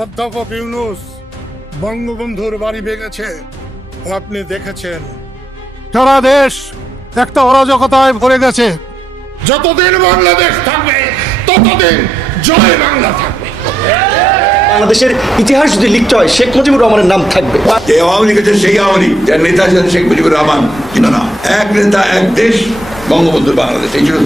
অধ্যাপক ইউনূস বঙ্গবন্ধুর বাড়ি ভেঙেছে, আপনি দেখেছেন। সারা দেশ একটা অরাজকতায় ভরে গেছে। যতদিন বাংলাদেশ থাকবে ততদিন জয় বাংলা থাকবে। বাংলাদেশের ইতিহাস যদি লিখতে হয় শেখ মুজিবুর রহমানের নাম থাকবে। যে আওয়ামী লীগ আছে সেই আওয়ামী লীগ, যার নেতা ছিলেন শেখ মুজিবুর রহমান, কিন্তু না, এক নেতা এক দেশ, বঙ্গবন্ধু বাংলাদেশ। এই ছিল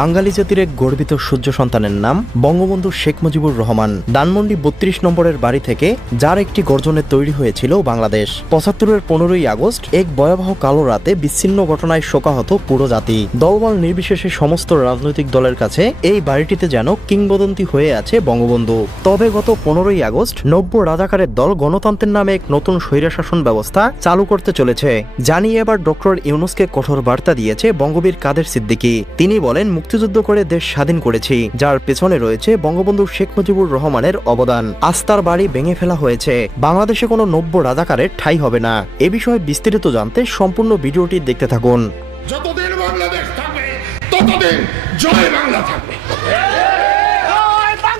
বাঙালি জাতির এক গর্বিত সূর্য সন্তানের নাম বঙ্গবন্ধু শেখ মুজিবুর রহমান। ধানমন্ডি ৩২ নম্বরের বাড়ি থেকে যার একটি গর্জনে তৈরি হয়েছিল বাংলাদেশ। ৭৫-এর ১৫ই আগস্ট এক ভয়াবহ কালো রাতে বিচ্ছিন্ন ঘটনায় শোকাহত পুরো জাতি। দলবল নির্বিশেষে সমস্ত রাজনৈতিক দলের কাছে এই বাড়িটিতে যেন কিংবদন্তি হয়ে আছে বঙ্গবন্ধু। তবে গত ১৫ই আগস্ট নব্য রাজাকারের দল গণতন্ত্রের নামে এক নতুন স্বৈরশাসন ব্যবস্থা চালু করতে চলেছে। জানিয়ে এবার ডক্টর ইউনূসকে কঠোর বার্তা দিয়েছে বঙ্গবীর কাদের সিদ্দিকী। তিনি বলেন, মুক্তিযুদ্ধ করে দেশ স্বাধীন করেছি, যার পেছনে রয়েছে বঙ্গবন্ধু শেখ মুজিবুর রহমানের অবদান। আস্থার বাড়ি ভেঙে ফেলা হয়েছে, বাংলাদেশে কোনো নব্য রাজাকারের ঠাঁই হবে না। এ বিষয়ে বিস্তারিত জানতে সম্পূর্ণ ভিডিওটি দেখতে থাকুন। যতদিন বাংলাদেশ থাকবে ততদিন জয় বাংলা থাকবে,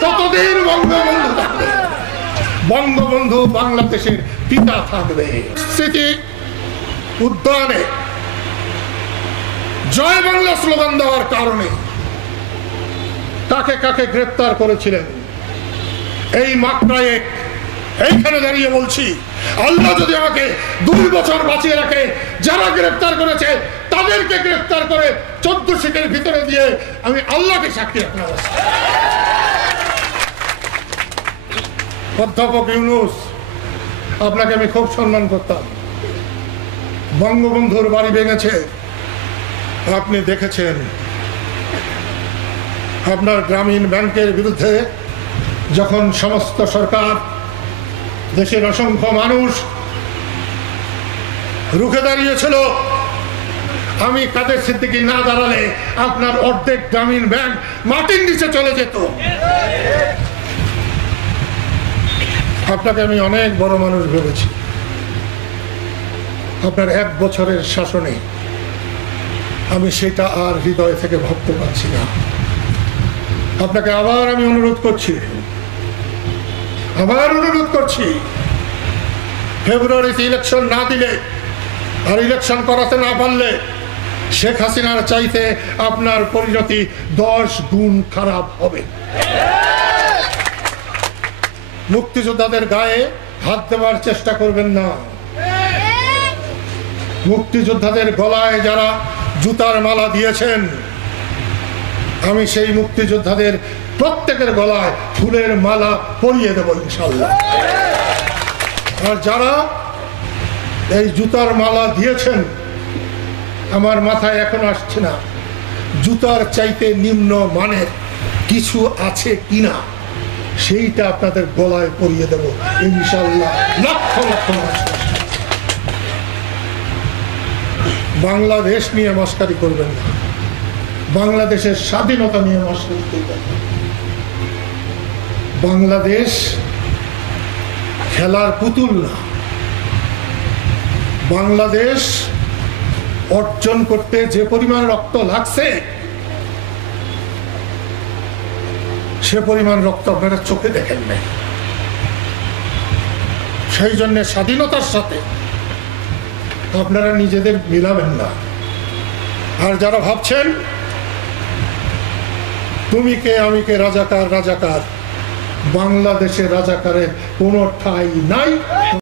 ততদিন বঙ্গবন্ধু থাকবে। বঙ্গবন্ধু বাংলাদেশের পিতা থাকবে। স্মৃতি উদ্যানে জয় বাংলা স্লোগান দেওয়ার কারণে কাকে কাকে গ্রেপ্তার করেছিলেন এই মাত্রায় এইখানে দাঁড়িয়ে বলছি, আল্লাহ যদি আমাকে ২ বছর বাঁচিয়ে রাখে, যারা গ্রেপ্তার করেছে তাদেরকে গ্রেপ্তার করে ১৪ সিটের ভিতরে দিয়ে আমি আল্লাহকে সাক্ষী রাখলাম। অধ্যাপক ইউনূস, আপনাকে আমি খুব সম্মান করতাম। বঙ্গবন্ধুর বাড়ি ভেঙেছে, আপনি দেখেছেন। আপনার গ্রামীণ ব্যাংকের বিরুদ্ধে যখন সমস্ত সরকার, দেশের অসংখ্য মানুষ রুখে দাঁড়িয়েছিল, আমি কাদের সিদ্দিকী না দাঁড়ালে আপনার অর্ধেক গ্রামীণ ব্যাংক মাটির নিচে চলে যেত। আপনাকে আমি অনেক বড় মানুষ ভেবেছি। আপনার ১ বছরের শাসনে আমি সেটা আর হৃদয় থেকে ভাবতে পারছি না। আপনাকে আবার আমি অনুরোধ করছি, ফেব্রুয়ারিতে ইলেকশন না দিলে আর ইলেকশন করাতে না পারলে শেখ হাসিনার চাইতে আপনার পরিণতি ১০ গুণ খারাপ হবে। মুক্তিযোদ্ধাদের গায়ে হাত দেওয়ার চেষ্টা করবেন না। মুক্তিযোদ্ধাদের গলায় যারা জুতার মালা দিয়েছেন, আমি সেই মুক্তিযোদ্ধাদের প্রত্যেকের গলায় ফুলের মালা পরিয়ে দেব ইনশাআল্লাহ। আর যারা এই জুতার মালা দিয়েছেন, আমার মাথায় এখন আসছে না জুতার চাইতে নিম্ন মানের কিছু আছে কিনা, সেইটা আপনাদের গলায় পরিয়ে দেব ইনশাআল্লাহ। লক্ষ লক্ষ মানুষ। বাংলাদেশ নিয়ে মস্কারি করবেন না, বাংলাদেশের স্বাধীনতা নিয়ে মস্কারি করবেন না। বাংলাদেশ খেলার পুতুল না। বাংলাদেশ অর্জন করতে যে পরিমাণ রক্ত লাগছে, সে পরিমাণ রক্ত আপনারা চোখে দেখেন নাই। সেই জন্য স্বাধীনতার সাথে আপনারা নিজেদের মিলাবেন না। আর যারা ভাবছেন তুমি কে আমি কে, রাজাকার, বাংলাদেশে রাজাকারের কোনো ঠাঁই নাই।